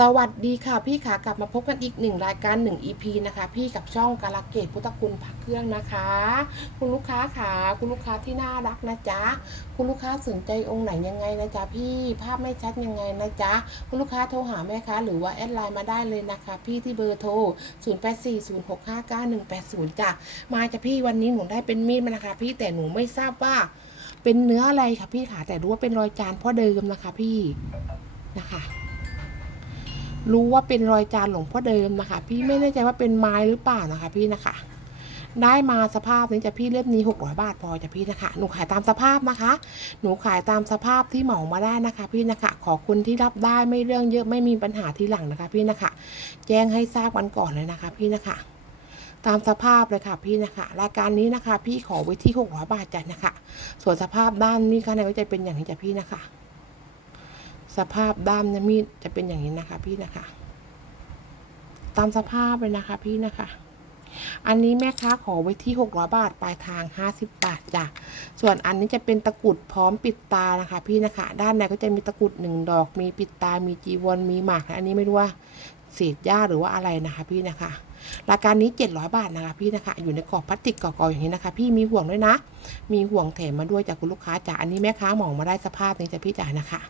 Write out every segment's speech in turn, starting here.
สวัสดีค่ะพี่ขากลับมาพบกันอีกหนึ่งรายการหนึ่ง EP นะคะ พี่กับช่องกาลเกตพุทธคุณพักเครื่องนะคะ คุณลูกค้าขาคุณลูกค้าที่น่ารักนะจ๊ะคุณลูกค้าสนใจองค์ไหนยังไงนะจ๊ะพี่ภาพไม่ชัดยังไงนะจ๊ะคุณลูกค้าโทรหาแม่ค้าหรือว่าแอดไลน์มาได้เลยนะคะ พี่ที่เบอร์โทร 0840659180จ้ะมาจ้ะพี่วันนี้หนูได้เป็นมีดมานะคะ พี่แต่หนูไม่ทราบว่า เป็นเนื้ออะไรค่ะพี่ขาแต่รู้ว่าเป็นรอยจานพ่อเดิมนะคะ พี่นะคะ รู้ว่าเป็นรอยจานหลวงพ่อเดิมนะคะ พี่ไม่แน่ใจว่าเป็นไม้หรือเปล่านะคะ พี่นะคะ ได้มาสภาพนี้จะพี่เล่มนี้600บาทพอจะพี่นะคะ หนูขายตามสภาพนะคะ หนูขายตามสภาพที่เหมามาได้นะคะ พี่นะคะ ขอคุณที่รับได้ไม่เรื่องเยอะไม่มีปัญหาทีหลังนะคะ พี่นะคะ แจ้งให้ทราบวันก่อนเลยนะคะ พี่นะคะตามสภาพเลยค่ะพี่นะคะ รายการนี้นะคะ พี่ขอไว้ที่600บาทจ้ะนะคะ ส่วนสภาพด้านนี้ข้างในก็จะเป็นอย่างนี้จ้ะพี่นะคะ สภาพด้ามเนี่ยมีดจะเป็นอย่างนี้นะคะ พี่นะคะ ตามสภาพเลยนะคะ พี่นะคะ อันนี้แม่ค้าขอไว้ที่600บาทปลายทาง50บาทจ้ะส่วนอันนี้จะเป็นตะกรุดพร้อมปิดตานะคะ พี่นะคะ ด้านในก็จะมีตะกรุดหนึ่งดอก มีปิดตา มีจีวรมีหมาก อันนี้ไม่รู้ว่า เศษหญ้าหรือว่าอะไรนะคะพี่นะคะรายการนี้ 700 บาทนะคะพี่นะคะ อยู่ในกรอบพลาสติกกรอบๆอย่างนี้นะคะ พี่มีห่วงด้วยนะ มีห่วงแถมมาด้วยจากคุณลูกค้าจ้ะอันนี้แม่ค้าหมองมาได้สภาพนี้จะพี่จ๋ายนะคะ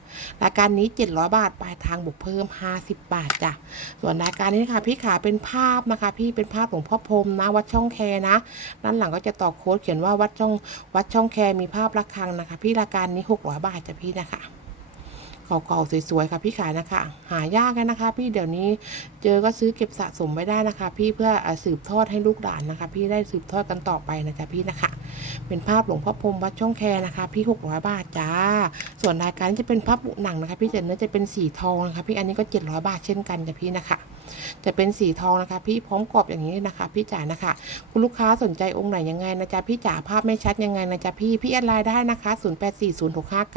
รายการนี้ 700 บาทปลายทางบวกเพิ่ม 50 บาทจ้ะส่วนรายการนี้นะคะพี่ขาเป็นภาพนะคะ พี่เป็นภาพหลวงพ่อพรมนะ วัดช่องแคนะด้านหลังก็จะต่อโค้ดเขียนว่าวัดช่องวัดช่องแคมีภาพระฆังนะคะ พี่รายการนี้ 600 บาทจ้ะพี่นะคะ เก่าๆสวยๆค่ะพี่ขายนะคะ หายากกันนะคะ พี่เดี๋ยวนี้เจอก็ซื้อเก็บสะสมไว้ได้นะคะ พี่เพื่อสืบทอดให้ลูกหลานนะคะ พี่ได้สืบทอดกันต่อไปนะจ๊ะพี่นะคะ เป็นภาพหลวงพ่อพรมวัดช่องแคนะคะ พี่600บาทจ้า ส่วนรายการจะเป็นภาพบุหนังนะคะ พี่แต่เนื้อจะเป็นสีทองนะคะ พี่อันนี้ก็700บาทเช่นกันจ้ะพี่นะคะจะเป็นสีทองนะคะ พี่พร้อมกรอบอย่างนี้นะคะ พี่จ๋านะคะ คุณลูกค้าสนใจองค์ไหนยังไงนะจ๊ะพี่จ๋าภาพไม่ชัดยังไงนะจ๊ะพี่พี่แอดไลน์ได้นะคะ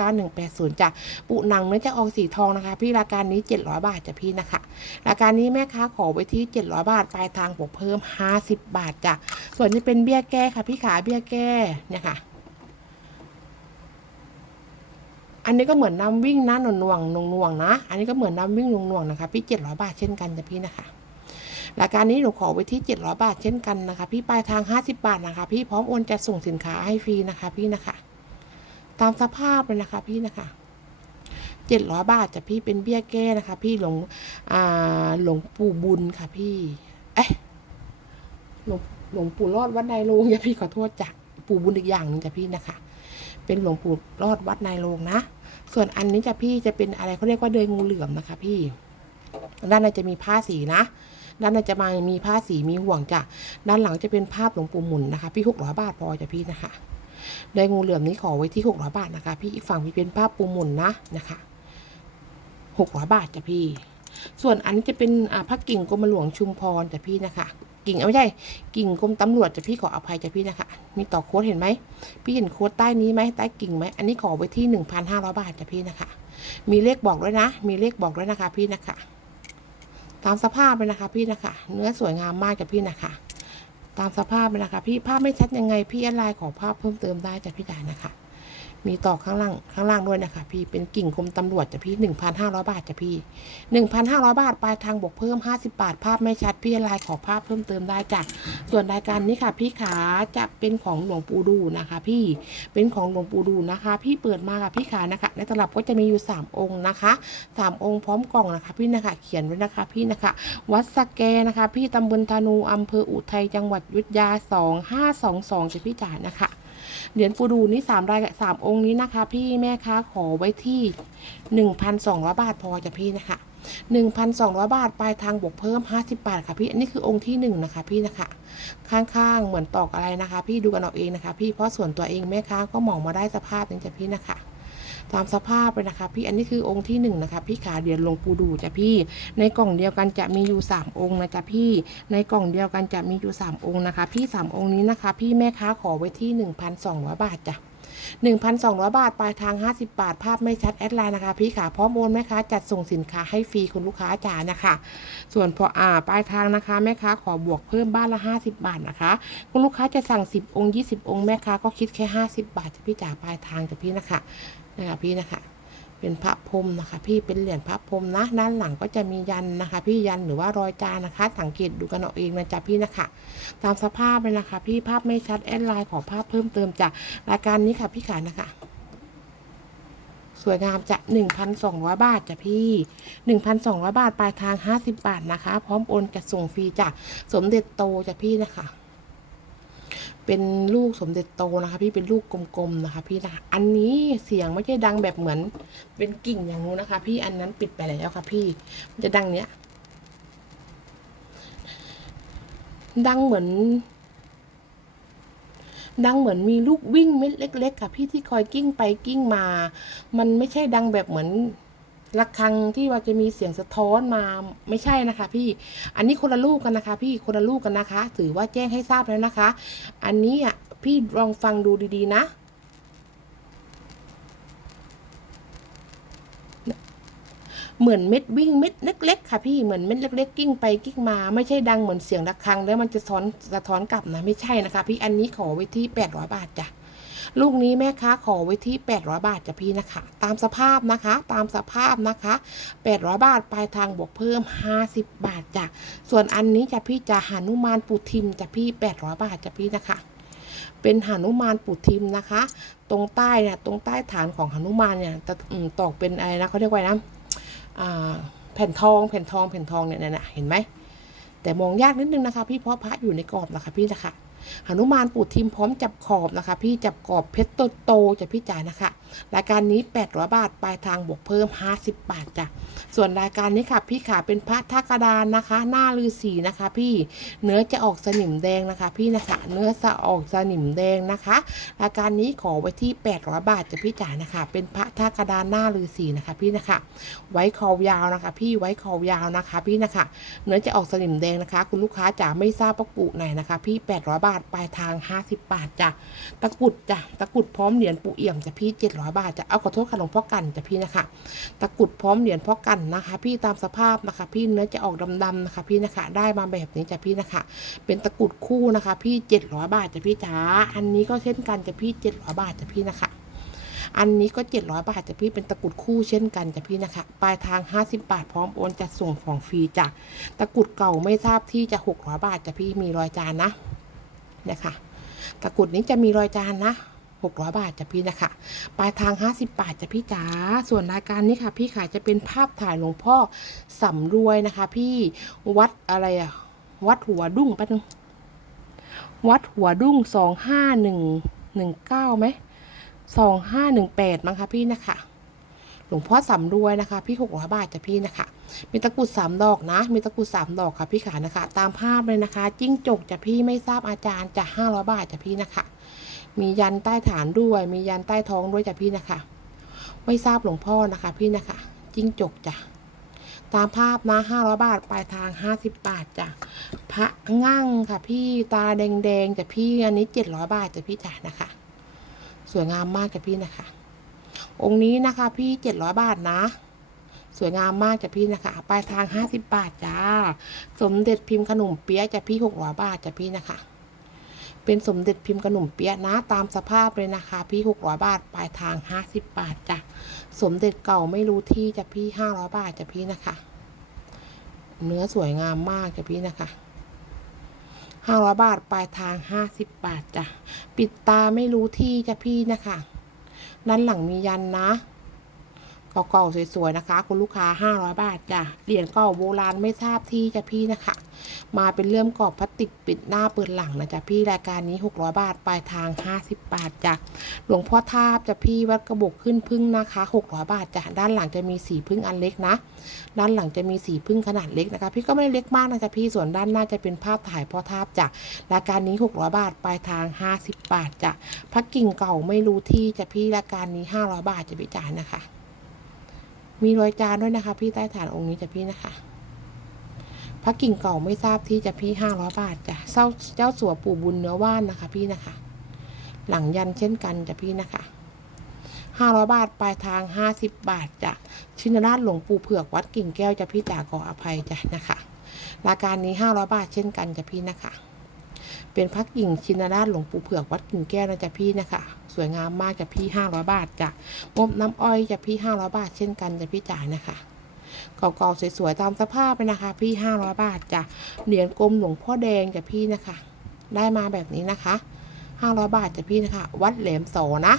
0840659180จ้ะปุหนังเนื้อจะออกสีทองนะคะ พี่รายการนี้ 700 บาทจ้ะพี่นะคะรายการนี้แม่ค้าขอไว้ที่ 700 บาทปลายทางบวกเพิ่ม 50 บาทจ้ะส่วนนี้เป็นเบี้ยแก้ค่ะ พี่ขาเบี้ยแก้เนี่ยค่ะ อันนี้ก็เหมือนน้ำวิ่งนะหน่วงหน่วงหน่วงนะ อันนี้ก็เหมือนน้ำวิ่งหน่วงหน่วงนะคะ พี่เจ็ดร้อยบาทเช่นกันจ้ะพี่นะคะรายการนี้หนูขอไว้ที่เจ็ดร้อยบาทเช่นกันนะคะ พี่ปลายทางห้าสิบาทนะคะ พี่พร้อมโอนจะส่งสินค้าให้ฟรีนะคะ พี่นะคะ ตามสภาพเลยนะคะ พี่นะคะเจ็ดร้อยบาทจะพี่เป็นเบี้ยแก้นะคะ พี่หลวงอ่าหลวงปู่บุญค่ะ พี่เอ๊ะหลวงหลวงปู่รอดวัดนายโรงอย่าพี่ขอโทษจ้ะปู่บุญอีกอย่างหนึ่งจ้ะพี่นะคะ เป็นหลวงปู่รอดวัดนายโรงนะ ส่วนอันนี้จะพี่จะเป็นอะไรเขาเรียกว่าเดินงูเหลือมนะคะ พี่ ด้านในจะมีผ้าสีนะ ด้านในจะมามีผ้าสีมีห่วงจ้ะ ด้านหลังจะเป็นภาพหลวงปู่หมุนนะคะ พี่หกร้อยบาทพอจ้ะพี่นะคะเดินงูเหลือมนี้ขอไว้ที่หกร้อยบาทนะคะ พี่อีกฝั่งพี่เป็นภาพปูหมุนนะนะคะหกร้อยบาทจ้ะพี่ ส่วนอันนี้จะเป็นอ่าพระกิ่งกรมหลวงชุมพรจ้ะพี่นะคะ กิ่งเอาไม่ใช่กิ่งกรมตำรวจจะพี่ขออภัยจะพี่นะคะ มีต่อโค้ดเห็นไหมพี่เห็นโค้ดใต้นี้ไหมใต้กิ่งไหมอันนี้ขอไว้ที่หนึ่งพันห้าร้อยบาทจะพี่นะคะ มีเลขบอกด้วยนะ มีเลขบอกด้วยนะคะพี่นะคะ ตามสภาพเลยนะคะพี่นะคะ เนื้อสวยงามมากจะพี่นะคะ ตามสภาพเลยนะคะ พี่ภาพไม่ชัดยังไงพี่อดไลน์ขอภาพเพิ่มเติมได้จะพี่จ๋านะคะ มีต่อข้างล่างข้างล่างด้วยนะคะ พี่เป็นกิ่งกรมตำรวจจ้ะพี่หนึ่งพันห้าร้อยบาทจ้ะพี่หนึ่งพันห้าร้อยบาทปลายทางบวกเพิ่มห้าสิบาท ภาพไม่ชัดพี่ไลน์ขอภาพเพิ่มเติมได้จ้ะส่วนรายการนี้ค่ะ พี่ขาจะเป็นของหลวงปู่ดูนะคะ พี่เป็นของหลวงปู่ดูนะคะ พี่เปิดมาค่ะพี่ขานะคะ ในตลับก็จะมีอยู่สามองค์นะคะสามองค์พร้อมกล่องนะคะ พี่นะคะ เขียนไว้นะคะ พี่นะคะ วัดสแกนะคะ พี่ตำบลธนูอำเภออุทัยจังหวัดยุทธยาสองห้าสองสองจ้ะพี่จ๋านะคะ เหรียญปูดูนี่สามรายสามองค์นี้นะคะ พี่แม่ค้าขอไว้ที่หนึ่งพันสองร้อยบาทพอจ้ะพี่นะคะหนึ่งพันสองร้อยบาทปลายทางบวกเพิ่มห้าสิบบาทค่ะพี่อันนี้คือองค์ที่หนึ่งนะคะ พี่นะคะ ข้างๆเหมือนตอกอะไรนะคะ พี่ดูกันเอาเองนะคะ พี่เพราะส่วนตัวเองแม่ค้าก็มองมาได้สภาพนี้จ้ะพี่นะคะ ตามสภาพเลยนะคะพี่อันนี้คือองค์ที่หนึ่งนะคะพี่ขาเหรียญหลวงปูดูจ้ะพี่ ในกล่องเดียวกันจะมีอยู่สามองค์นะจ๊ะพี่ ในกล่องเดียวกันจะมีอยู่สามองค์นะคะ พี่สามองค์นี้นะคะ พี่แม่ค้าขอไว้ที่หนึ่งพันสองร้อยบาทจ้ะหนึ่งพันสองร้อยบาท ปลายทางห้าสิบาท ภาพไม่ชัด แอดไลน์นะคะ พี่ขาพร้อมโอนแม่ค้าจัดส่งสินค้าให้ฟรีคุณลูกค้าจ๋านะคะ ส่วนพออ่าปลายทางนะคะ แม่ค้าขอบวกเพิ่มบ้านละห้าสิบาทนะคะ คุณลูกค้าจะสั่งสิบองค์ยี่สิบองค์ แม่ค้าก็คิดแค่ห้าสิบาทจ้ะพี่จ๋าปลายทางจะพี่นะคะ นะคะพี่นะคะ เป็นพระพรมนะคะ พี่เป็นเหรียญพระพรมนะ ด้านหลังก็จะมียันนะคะ พี่ยันหรือว่ารอยจานนะคะ สังเกตดูกันเอาเองนะจ๊ะพี่นะคะ ตามสภาพเลยนะคะ พี่ภาพไม่ชัดแอดไลน์ขอภาพเพิ่มเติมจากรายการนี้ค่ะพี่ขานะคะสวยงามจะ1,200 บาทจ้ะพี่ 1,200 บาท ปลายทาง 50 บาทนะคะ พร้อมโอนจะส่งฟรีจากสมเด็จโตจ้ะพี่นะคะ เป็นลูกสมเด็จโตนะคะพี่เป็นลูกกลมๆนะคะ พี่นะอันนี้เสียงไม่ใช่ดังแบบเหมือน เป็นกิ่งอย่างนู้นนะคะ พี่อันนั้นปิดไปแล้วค่ะ พี่มันจะดังเนี้ย ดังเหมือน ดังเหมือนมีลูกวิ่งเม็ดเล็ก ๆ ค่ะ พี่ที่คอยกิ้งไปกิ้งมา มันไม่ใช่ดังแบบเหมือน ระฆังที่ว่าจะมีเสียงสะท้อนมาไม่ใช่นะคะ พี่อันนี้คนละลูกกันนะคะ พี่คนละลูกกันนะคะ ถือว่าแจ้งให้ทราบแล้วนะคะ อันนี้อะพี่ลองฟังดูดีๆนะเหมือนเม็ดวิ่งเม็ดเล็กๆค่ะพี่เหมือนเม็ดเล็ก ๆ กิ้งไปกิ้งมาไม่ใช่ดังเหมือนเสียงระฆังแล้วมันจะซ้อนสะท้อนกลับนะไม่ใช่นะคะ พี่อันนี้ขอไว้ที่800บาทจ้ะ ลูกนี้แม่ค้าขอไว้ที่ 800 บาทจ้ะพี่นะคะ ตามสภาพนะคะ ตามสภาพนะคะ 800 บาทปลายทางบวกเพิ่ม 50 บาทจ้ะส่วนอันนี้จะพี่จะหานุมานปูทิมจะพี่ 800 บาทจะพี่นะคะ เป็นหนุมานปุทิมนะคะ ตรงใต้เนี่ยตรงใต้ฐานของหนุมานเนี่ยจะตอกเป็นอะไรนะเขาเรียกว่านะแผ่นทองแผ่นทองแผ่นทองเนี่ยเนี่ยเนี่ยเห็นไหมแต่มองยากนิดนึงนะคะ พี่เพราะพระอยู่ในกรอบนะคะพี่นะคะ หนุมานปูทิมพร้อมจับขอบนะคะ พี่จับขอบเพชรโตโตจะพี่จ่ายนะคะรายการนี้800บาทปลายทางบวกเพิ่ม 50 บาทจ้ะส่วนรายการนี้ค่ะ พี่ขาเป็นพระท่ากระดานนะคะ หน้าลือสีนะคะ พี่เนื้อจะออกสนิมแดงนะคะ พี่นะคะเนื้อจะออกสนิมแดงนะคะ รายการนี้ขอไว้ที่ 800 บาทจะพี่จ๋านะคะ เป็นพระท่ากระดานหน้าลือสีนะคะ พี่นะคะ ไว้คอยาวนะคะ พี่ไว้คอยาวนะคะ พี่นะคะ เนื้อจะออกสนิมแดงนะคะ คุณลูกค้าจ๋าไม่ทราบประกุไหนนะคะ พี่800บาทปลายทาง 50 บาทจ้ะตะกุดจ้ะตะกุดพร้อมเหรียญปูเอี่ยมจะพี่700บาท จะเอาขอโทษค่ะหลวงพ่อกันจ้ะพี่นะคะ ตะกุดพร้อมเหรียญพ่อกันนะคะ พี่ตามสภาพนะคะ พี่เนื้อจะออกดำๆนะคะ พี่นะคะ ได้มาแบบนี้จ้ะพี่นะคะ เป็นตะกุดคู่นะคะ พี่ 700 บาทจ้ะพี่จ๋า อันนี้ก็เช่นกันจ้ะพี่ 700 บาทจ้ะพี่นะคะอันนี้ก็ 700 บาทจ้ะพี่เป็นตะกุดคู่เช่นกันจ้ะพี่นะคะ ปลายทาง 50 บาทพร้อมโอนจัดส่งของฟรีจ้ะตะกุดเก่าไม่ทราบที่จะ 600 บาทจ้ะพี่มีรอยจานนะนะคะตะกุดนี้จะมีรอยจานนะ 600 บาทจ้ะพี่นะคะปลายทาง 50 บาทจ้ะพี่จ๋าส่วนรายการนี้ค่ะ พี่ขายจะเป็นภาพถ่ายหลวงพ่อสำรวยนะคะ พี่วัดอะไรอะวัดหัวดุ้งแป๊บนึงวัดหัวดุ้งสองห้าหนึ่งหนึ่งเก้าไหมสองห้าหนึ่งแปดมั้งคะพี่นะคะหลวงพ่อสำรวยนะคะ พี่หกร้อยบาทจ้ะพี่นะคะ มีตะกรุดสามดอกนะ มีตะกรุดสามดอกค่ะพี่ขานะคะ ตามภาพเลยนะคะ จิ้งจกจ้ะพี่ไม่ทราบอาจารย์จะห้าร้อยบาทจ้ะพี่นะคะ มียันใต้ฐานด้วย มียันใต้ท้องด้วยจ้ะพี่นะคะ ไม่ทราบหลวงพ่อนะคะ พี่นะคะจิ้งจกจ้ะตามภาพนะห้าร้อยบาทปลายทางห้าสิบบาทจ้ะพระงั่งค่ะ พี่ตาแดงๆจ้ะพี่อันนี้เจ็ดร้อยบาทจ้ะพี่จ๋านะคะ สวยงามมากจ้ะพี่นะคะ องค์นี้นะคะ พี่เจ็ดร้อยบาทนะสวยงามมากจ้ะพี่นะคะ ปลายทางห้าสิบบาทจ้า สมเด็จพิมพ์ขนมเปี๊ยะจ้ะพี่หกร้อยบาทจ้ะพี่นะคะ เป็นสมเด็จพิมพ์ขนมเปี๊ยะนะตามสภาพเลยนะคะ พี่หกร้อยบาทปลายทางห้าสิบบาทจ้ะสมเด็จเก่าไม่รู้ที่จะพี่ห้าร้อยบาทจะพี่นะคะ เนื้อสวยงามมากจะพี่นะคะห้าร้อยบาทปลายทางห้าสิบบาทจ้ะปิดตาไม่รู้ที่จะพี่นะคะ ด้านหลังมียันนะ เก่าๆสวยๆนะคะ คุณลูกค้า 500 บาทจ้ะเหรียญเก่าโบราณไม่ทราบที่จ้ะพี่นะคะ มาเป็นเลื่อมกรอบพลาสติกปิดหน้าเปิดหลังนะจ๊ะพี่รายการนี้ 600 บาทปลายทาง 50 บาทจ้ะหลวงพ่อทาบจ้ะพี่วัดกระบอกขึ้นพึ่งนะคะ 600 บาทจ้ะด้านหลังจะมีสีพึ่งอันเล็กนะ ด้านหลังจะมีสีพึ่งขนาดเล็กนะคะ พี่ก็ไม่ได้เล็กมากนะจ๊ะพี่ส่วนด้านหน้าจะเป็นภาพถ่ายพ่อทาบจ้ะรายการนี้ 600 บาทปลายทาง 50 บาทจ้ะพระกิ่งเก่าไม่รู้ที่จ้ะพี่รายการนี้ 500 บาทจะพี่จ่ายนะคะ มีรอยจานด้วยนะคะ พี่ใต้ฐานองค์นี้จ้ะพี่นะคะพระกิ่งเก่าไม่ทราบที่จะพี่ห้าร้อยบาทจ้ะเจ้าเจ้าสัวปู่บุญเนื้อว่านนะคะ พี่นะคะ หลังยันเช่นกันจ้ะพี่นะคะห้าร้อยบาทปลายทางห้าสิบบาทจ้ะชินราชหลวงปู่เผือกวัดกิ่งแก้วจ้ะพี่จ๋าขออภัยจ้ะนะคะ รายการนี้ห้าร้อยบาทเช่นกันจ้ะพี่นะคะ เป็นพักกิ่งชินราชหลวงปู่เผือกวัดกิ่งแก้วนะจ๊ะพี่นะคะ สวยงามมากจ้ะพี่ห้าร้อยบาทจ้ะงบน้ำอ้อยจ้ะพี่ห้าร้อยบาทเช่นกันจ้ะพี่จ่ายนะคะเก่าๆสวยๆตามสภาพเลยนะคะ พี่ห้าร้อยบาทจ้ะเหรียญกลมหลวงพ่อแดงจ้ะพี่นะคะ ได้มาแบบนี้นะคะห้าร้อยบาทจ้ะพี่นะคะ วัดแหลมโสนะ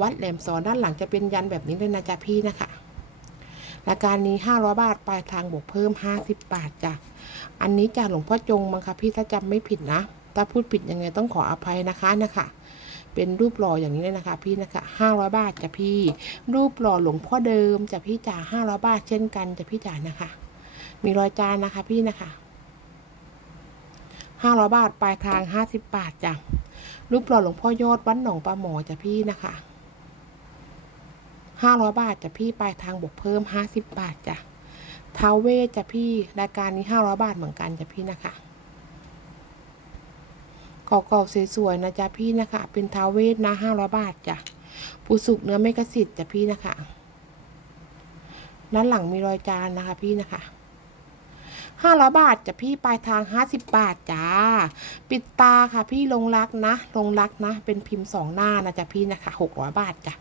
วัดแหลมโสด้านหลังจะเป็นยันแบบนี้เลยนะจ๊ะพี่นะคะรายการนี้ห้าร้อยบาทปลายทางบวกเพิ่มห้าสิบบาทจ้ะอันนี้จากหลวงพ่อจงมั้งคะพี่ถ้าจำไม่ผิดนะ ถ้าพูดผิดยังไงต้องขออภัยนะคะนะคะ เป็นรูปหล่ออย่างนี้เลยนะคะ พี่นะคะห้าร้อยบาทจ้ะพี่ รูปหล่อหลวงพ่อเดิมจ้ะพี่จ่าห้าร้อยบาทเช่นกันจ้ะพี่จ่านะคะ มีรอยจานนะคะพี่นะคะห้าร้อยบาทปลายทางห้าสิบบาทจ้ะรูปหล่อหลวงพ่อยอดวัดหนองปลาหมอจ้ะพี่นะคะห้าร้อยบาทจ้ะพี่ปลายทางบวกเพิ่มห้าสิบบาทจ้ะท้าวเวสจ้ะพี่รายการนี้ห้าร้อยบาทเหมือนกันจ้ะพี่นะคะ กรอบๆสวยๆนะจ๊ะพี่นะคะ เป็นท้าเวทนะห้าร้อยบาทจ้ะปูสุกเนื้อไม่กระสิทธิ์จ้ะพี่นะคะ ด้านหลังมีรอยจานนะคะพี่นะคะ ห้าร้อยบาทจ้ะพี่ปลายทางห้าสิบบาทจ้า ปิดตาค่ะพี่ลงรักนะ ลงรักนะ เป็นพิมพ์สองหน้านะจ๊ะพี่นะคะหกร้อยบาทจ้ะ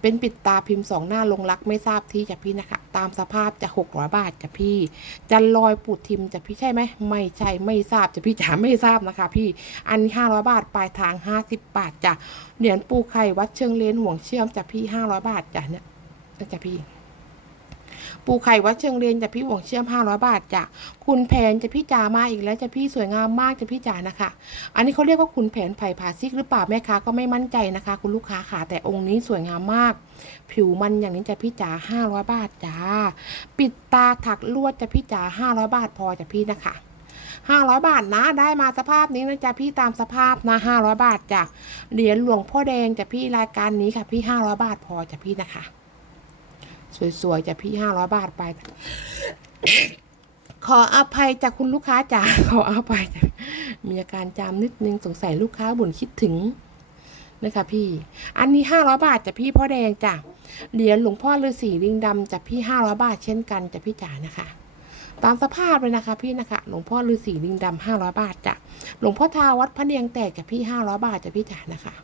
เป็นปิดตาพิมพ์สองหน้าลงรักไม่ทราบที่จ้ะพี่นะคะ ตามสภาพจะหกร้อยบาทจ้ะพี่ จันลอยปูดทิมจ้ะพี่ใช่ไหมไม่ใช่ไม่ทราบจ้ะพี่จ๋าไม่ทราบนะคะ พี่อันนี้ห้าร้อยบาทปลายทางห้าสิบบาทจ้ะเหรียญปูไข่วัดเชิงเลนห่วงเชื่อมจ้ะพี่ห้าร้อยบาทจ้ะเนี่ยจ้ะพี่ ปูไข่วัดเชิงเรียนจะพี่หวงเชื่อมห้าร้อยบาทจ้ะคุณแผนจะพี่จ๋ามาอีกแล้วจะพี่สวยงามมากจะพี่จ๋านะคะ อันนี้เขาเรียกว่าคุณแผนไผ่ผาซิกหรือเปล่าแม่ค้าก็ไม่มั่นใจนะคะ คุณลูกค้าค่ะแต่องค์นี้สวยงามมาก ผิวมันอย่างนี้จะพี่จ๋าห้าร้อยบาทจ้าปิดตาถักลวดจะพี่จ๋าห้าร้อยบาทพอจะพี่นะคะห้าร้อยบาทนะได้มาสภาพนี้นะจ๊ะพี่ตามสภาพนะห้าร้อยบาทจ้ะเหรียญหลวงพ่อแดงจ้ะพี่รายการนี้ค่ะพี่ห้าร้อยบาทพอจ้ะพี่นะคะ สวยๆจ้ะพี่ห้าร้อยบาทไป ขออภัยจากคุณลูกค้าจ๋าขออภัยมีอาการจามนิดนึงสงสัยลูกค้าบ่นคิดถึงนะคะพี่ อันนี้ห้าร้อยบาทจ้ะพี่พ่อแดงจ้ะเหรียญหลวงพ่อฤาษีลิงดำจ้ะพี่ห้าร้อยบาทเช่นกันจ้ะพี่จ๋านะคะ ตามสภาพเลยนะคะพี่นะคะ หลวงพ่อฤาษีลิงดำห้าร้อยบาทจ้ะหลวงพ่อทาวัดพระเนียงแตกจ้ะพี่ห้าร้อยบาทจ้ะพี่จ๋านะคะ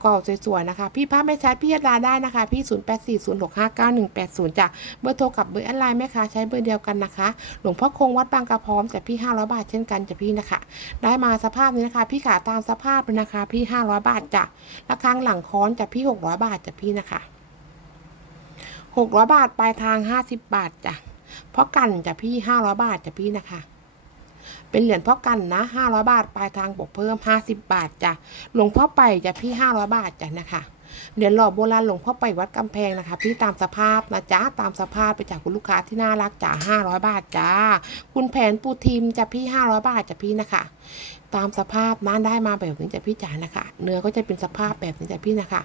เก่าๆสวยๆนะคะ พี่พระไม่ชัดพี่ยดาได้นะคะ พี่ศูนย์แปดสี่ศูนย์หกห้าเก้าหนึ่งแปดศูนย์จ้ะเบอร์โทรกับเบอร์แอดไลน์แม่ค้าใช้เบอร์เดียวกันนะคะ หลวงพ่อคงวัดบางกระพร้อมจะพี่ห้าร้อยบาทเช่นกันจ้ะพี่นะคะ ได้มาสภาพนี้นะคะ พี่ขาตามสภาพเลยนะคะ พี่ห้าร้อยบาทจ้ะระฆังหลังค้อนจ้ะพี่หกร้อยบาทจ้ะพี่นะคะหกร้อยบาทปลายทางห้าสิบบาทจ้ะเพราะกันจ้ะพี่ห้าร้อยบาทจ้ะพี่นะคะ เป็นเหรียญพ่อกันนะห้าร้อยบาท ปลายทางบวกเพิ่มห้าสิบบาทจ้ะหลวงพ่อไปจ้ะพี่ห้าร้อยบาทจ้ะนะคะเหรียญหล่อโบราณหลวงพ่อไปวัดกำแพงนะคะ พี่ตามสภาพนะจ๊ะตามสภาพไปจากคุณลูกค้าที่น่ารักจ้ะห้าร้อยบาทจ้าคุณแผนปูทีมจ้ะพี่ห้าร้อยบาทจ้ะพี่นะคะ ตามสภาพนั้นได้มาแบบนี้จ้ะพี่จ๋านะคะ เนื้อก็จะเป็นสภาพแบบนี้จ้ะพี่นะคะ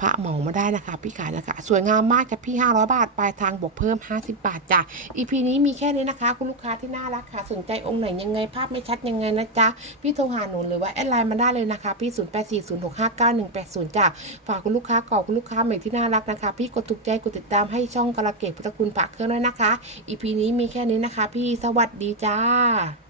พระเหมามาได้นะคะ พี่ขายนะคะ สวยงามมากจ้ะพี่ 500 บาท ปลายทางบวกเพิ่ม 50 บาทจ้ะ EP นี้มีแค่นี้นะคะ คุณลูกค้าที่น่ารักค่ะ สนใจองค์ไหนยังไงภาพไม่ชัดยังไงนะจ๊ะ พี่โทรหาหนูหรือว่าแอดไลน์มาได้เลยนะคะ พี่ 0840659180จ้ะฝากคุณลูกค้าก่อนคุณลูกค้าใหม่ที่น่ารักนะคะ พี่กดถูกใจกดติดตามให้ช่องกระเกตพุทธคุณปากเครื่องด้วยนะคะ EP นี้มีแค่นี้นะคะ พี่สวัสดีจ้า